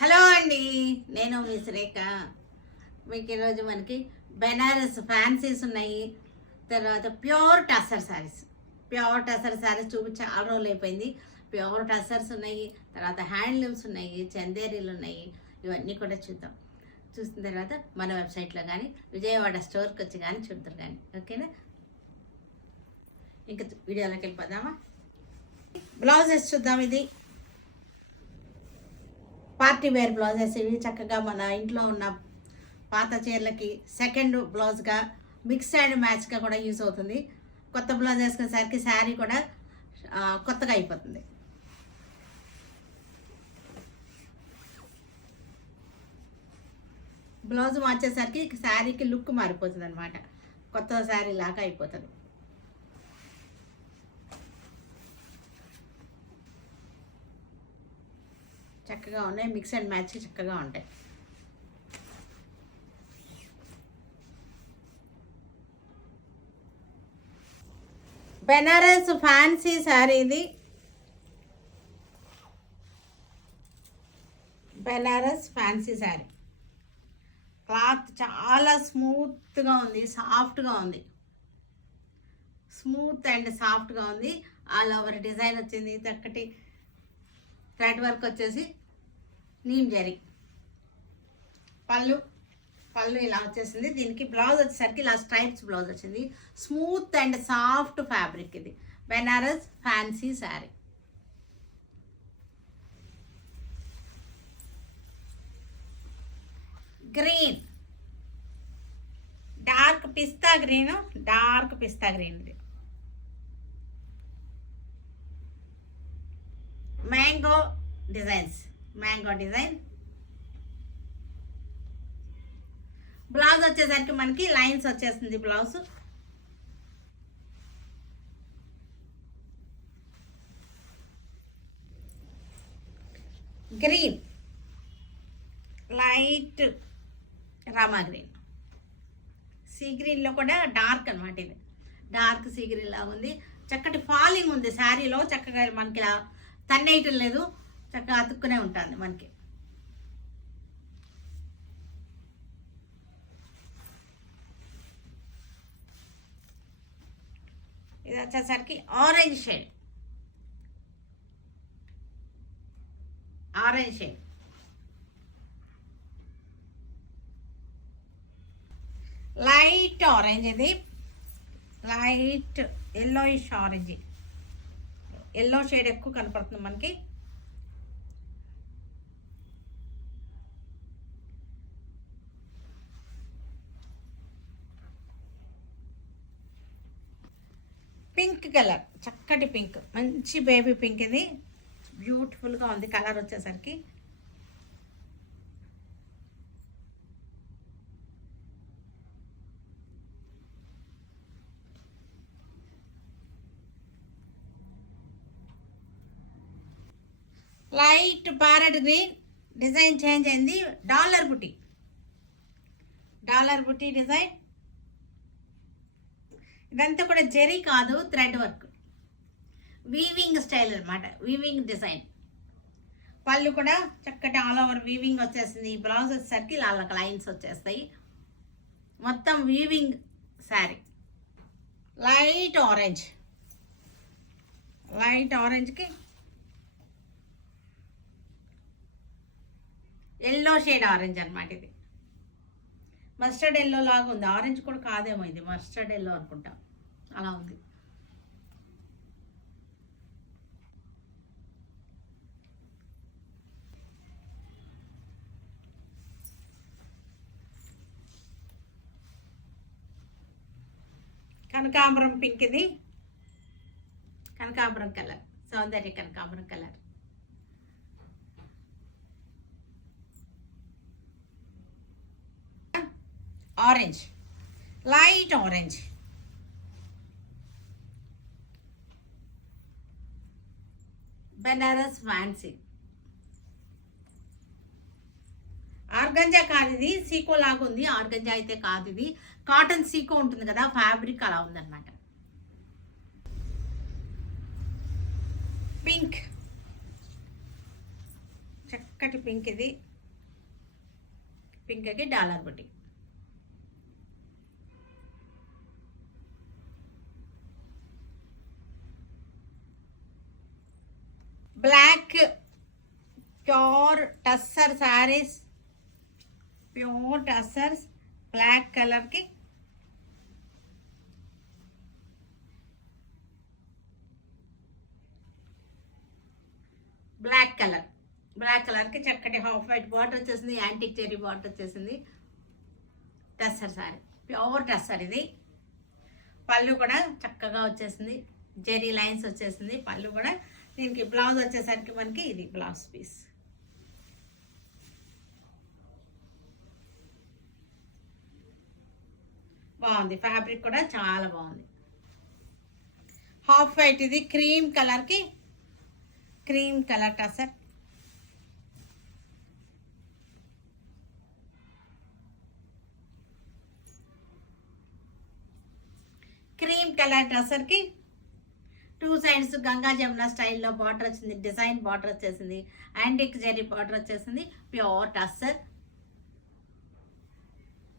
హలో అండి, నేను మీ శ్రేఖ. మీకు ఈరోజు మనకి బెనారస్ ఫ్యాన్సీస్ ఉన్నాయి. తర్వాత ప్యూర్ టసర్ శారీస్ చూపించి చాలా రోజులు అయిపోయింది. ప్యూర్ టసర్స్ ఉన్నాయి, తర్వాత హ్యాండ్లూమ్స్ ఉన్నాయి, చందేరీలు ఉన్నాయి. ఇవన్నీ కూడా చూద్దాం. చూసిన తర్వాత మన వెబ్సైట్లో కానీ విజయవాడ స్టోర్కి వచ్చి కానీ చూద్దరు కానీ. ఓకేనా? ఇంకా వీడియోలోకి వెళ్ళిపోదామా? బ్లౌజెస్ చూద్దాం. ఇది పార్టీ వేర్ బ్లౌజెస్. ఇవి చక్కగా మన ఇంట్లో ఉన్న పాత చీరలకి సెకండ్ బ్లౌజ్గా మిక్స్ అండ్ మ్యాచ్గా కూడా యూజ్ అవుతుంది. కొత్త బ్లౌజ్ వేసుకునేసరికి శారీ కూడా కొత్తగా అయిపోతుంది. బ్లౌజ్ మార్చేసరికి శారీకి లుక్ మారిపోతుంది అనమాట. కొత్త శారీ లాగా అయిపోతుంది. చక్కగా ఉన్నాయి, మిక్స్ అండ్ మ్యాచ్ చక్కగా ఉంటాయి. బెనారస్ ఫ్యాన్సీ శారీ ఇది. బెనారస్ ఫ్యాన్సీ శారీ క్లాత్ చాలా స్మూత్గా ఉంది, సాఫ్ట్గా ఉంది. స్మూత్ అండ్ సాఫ్ట్గా ఉంది. ఆల్ ఓవర్ డిజైన్ వచ్చింది. చక్కటి థ్రెడ్ వర్క్ వచ్చేసి నీమ్ జరీ. పళ్ళు ఇలా వచ్చేసింది. దీనికి బ్లౌజ్ వచ్చేసరికి ఇలా స్ట్రైప్స్ బ్లౌజ్ వచ్చింది. స్మూత్ అండ్ సాఫ్ట్ ఫ్యాబ్రిక్ ఇది. Banaras fancy sari. Green, dark pista green ఇది. Mango design. బ్లౌజ్ వచ్చేసరికి మనకి లైన్స్ వచ్చేస్తుంది. Blouse green, light rama green. Sea గ్రీన్లో కూడా డార్క్ అనమాట. ఇది డార్క్ సీ గ్రీన్ లాగా ఉంది. చక్కటి ఫాలింగ్ ఉంది శారీలో. చక్కగా మనకి ఇలా తన్నేయటం లేదు, చక్కగా అతుక్కునే ఉంటుంది మనకి. ఇది వచ్చేసరికి ఆరెంజ్ షేడ్. Light orange. ఇది light yellowish orange. Yellow shade ఎక్కువ కనపడుతుంది మనకి. పింక్ కలర్, చక్కటి పింక్, మంచి బేబీ పింక్. ఇది బ్యూటిఫుల్గా ఉంది కలర్ వచ్చేసరికి. Light parrot green. Design change అయింది. Dollar buti design. ఇదంతా కూడా జెరీ కాదు, థ్రెడ్ వర్క్, వీవింగ్ స్టైల్ అనమాట. Weaving design. పళ్ళు కూడా చక్కటి ఆల్ ఓవర్ వీవింగ్ వచ్చేసింది. బ్లౌజ్ వచ్చేసరికి ఇలా లైన్స్ వచ్చేస్తాయి. మొత్తం వీవింగ్ శారీ. లైట్ ఆరెంజ్కి ఎల్లో షేడ్ ఆరెంజ్ అనమాట. ఇది మస్టర్డ్ ఎల్లో లాగా ఉంది. ఆరెంజ్ కూడా కాదేమో, ఇది మస్టర్డ్ ఎల్లో అనుకుంటా. అలా ఉంది. కనకాంబరం పింక్. ఇది కనకాంబరం కలర్, సౌందర్య కనకాంబరం colour. Orange, light orange. Banaras fancy. Organza కాదు ఇది, సీకో లాగా ఉంది. ఆర్గంజా అయితే కాదు ఇది, కాటన్ సీకో ఉంటుంది కదా, ఫ్యాబ్రిక్ అలా ఉందన్నమాట. పింక్, చక్కటి పింక్ ఇది. పింక్కి డాలర్ బుట్టి. Black pure tussar saris, pure tussars black కలర్కి బ్లాక్ కలర్కి చక్కటి హాఫ్ వైట్ బార్డర్ వచ్చేసింది, యాంటిక్ జెరీ బార్డర్ వచ్చేసింది. టస్సర్ శారీ, ప్యూర్ టస్సర్ ఇది. పళ్ళు కూడా చక్కగా వచ్చేసింది, జెరీ లైన్స్ వచ్చేసింది పళ్ళు కూడా. దీనికి బ్లౌజ్ వచ్చేసరికి మనకి ఇది బ్లౌజ్ పీస్. బాగుంది, ఫ్యాబ్రిక్ కూడా చాలా బాగుంది. హాఫ్ వైట్ ఇది, క్రీమ్ కలర్కి cream colour tussar. Cream colour టసర్కి 2 సైడ్స్ గంగా జమున స్టైల్లో బార్డర్ వచ్చింది, డిజైన్ బార్డర్ వచ్చేసింది, యాంటిక్ జెరీ బార్డర్ వచ్చేసింది, ప్యూర్ టస్సర్.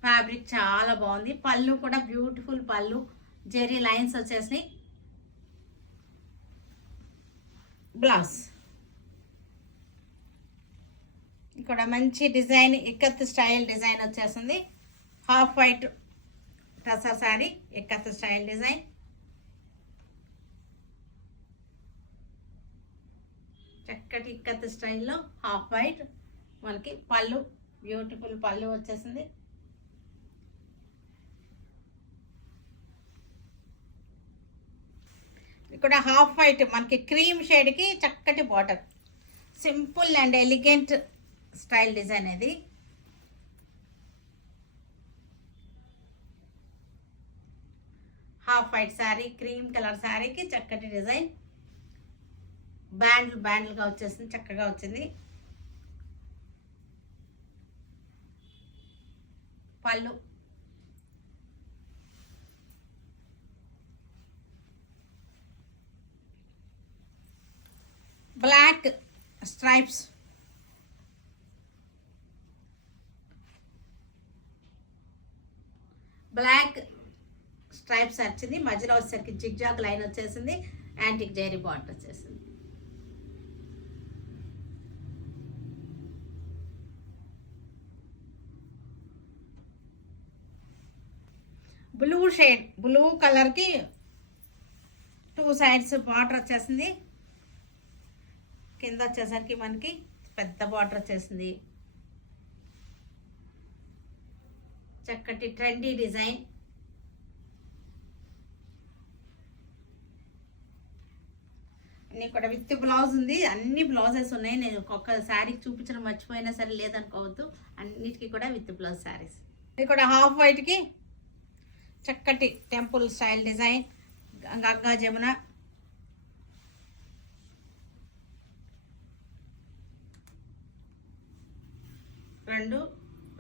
ఫ్యాబ్రిక్ చాలా బాగుంది. పళ్ళు కూడా బ్యూటిఫుల్ పళ్ళు, జెరీ లైన్స్ వచ్చేసినాయి. బ్లౌజ్ ఇక్కడ మంచి డిజైన్, ఇక్కత్ స్టైల్ డిజైన్ వచ్చేసింది. హాఫ్ వైట్ టసర్ శారీ, ఇక్కత్ స్టైల్ డిజైన్. చక్కటి ఇక్కత్ స్టైల్లో హాఫ్ వైట్. మనకి పళ్ళు బ్యూటిఫుల్ పళ్ళు వచ్చేసింది. ఇక్కడ హాఫ్ వైట్ మనకి క్రీమ్ షేడ్కి చక్కటి border, simple and elegant style design ఇది. Half white sari, cream colour శారీకి చక్కటి డిజైన్, బ్యాండ్లుగా వచ్చేసింది, చక్కగా వచ్చింది. పళ్ళు బ్లాక్ స్ట్రైప్స్, బ్లాక్ స్ట్రైప్స్ వచ్చింది, మధ్యలో వచ్చేసరికి జిగ్జాగ్ లైన్ వచ్చేసింది, యాంటిక్ జెరీ బార్డర్ వచ్చేసింది. బ్లూ షేడ్, బ్లూ కలర్కి 2 సైడ్స్ బార్డర్ వచ్చేసింది. కింద వచ్చేసరికి మనకి పెద్ద బార్డర్ వచ్చేసింది. చక్కటి ట్రెండీ డిజైన్. అన్నీ కూడా విత్ బ్లౌజ్ ఉంది, అన్ని బ్లౌజెస్ ఉన్నాయి. నేను ఒక్కొక్క శారీకి చూపించడం మర్చిపోయినా సరే లేదనుకోవద్దు, అన్నిటికీ కూడా విత్ బ్లౌజ్ శారీస్. ఇది కూడా హాఫ్ వైట్కి చక్కటి టెంపుల్ స్టైల్ డిజైన్, గంగా జమున. రెండు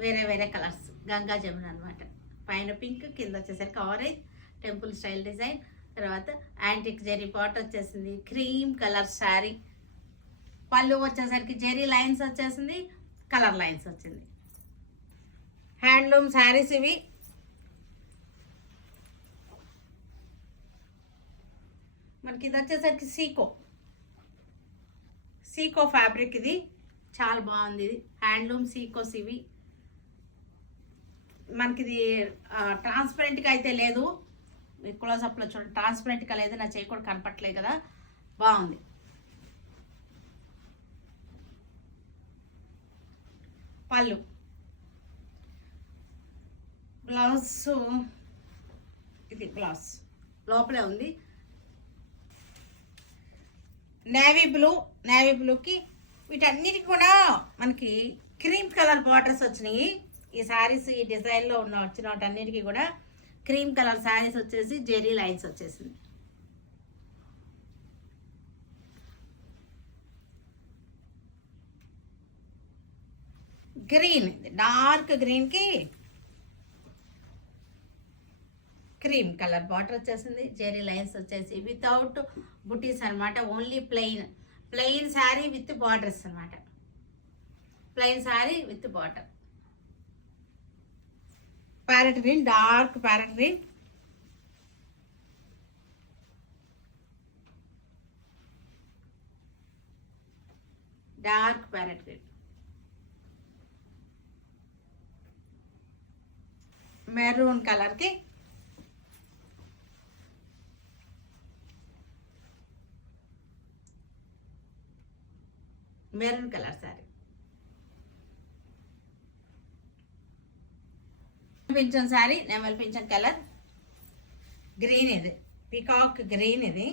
వేరే వేరే కలర్స్, గంగా జమున అనమాట. పైన పింక్, కింద వచ్చేసరికి ఆరెంజ్, టెంపుల్ స్టైల్ డిజైన్. తర్వాత యాంటిక్ జెరీ బార్డర్ వచ్చేసింది, క్రీమ్ కలర్ శారీ. పళ్ళు వచ్చేసరికి జెరీ లైన్స్ వచ్చేసింది, కలర్ లైన్స్ వచ్చింది. హ్యాండ్లూమ్ శారీస్ ఇవి. మనకి ఇది వచ్చేసరికి సీకో ఫ్యాబ్రిక్, ఇది చాలా బాగుంది. ఇది హ్యాండ్లూమ్ సీకోస్ ఇవి. మనకి ఇది ట్రాన్స్పరెంట్గా అయితే లేదు, క్లోజప్లో చూడండి, ట్రాన్స్పరెంట్గా లేదు, నా చేయి కూడా కనపట్లేదు కదా, బాగుంది. పళ్ళు, బ్లౌజ్ ఇది బ్లౌజ్ లోపలే ఉంది. నేవీ బ్లూకి వీటన్నిటికి కూడా మనకి క్రీమ్ కలర్ బార్డర్స్ వచ్చినాయి. ఈ శారీస్ ఈ డిజైన్లో వచ్చిన వాటన్నిటికీ కూడా క్రీమ్ కలర్ శారీస్ వచ్చేసి జెరీ లైన్స్ వచ్చేసింది. గ్రీన్, డార్క్ గ్రీన్కి క్రీమ్ కలర్ బార్డర్ వచ్చేసింది, జెరీ లైన్స్ వచ్చేసి వితౌట్ బుటీస్ అనమాట. Only plain sari with borders అనమాట. Plain sari with border. Parrot green, dark parrot green. Dark parrot green, maroon కలర్కి మెరూన్ కలర్ సారీ. పింఛం సారీ, నెమలి పింఛం కలర్ గ్రీన్, ఇది పికాక్ గ్రీన్, ఇది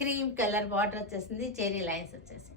క్రీమ్ కలర్ బార్డర్ వచ్చేసింది, చెరీ లైన్స్ వచ్చేసి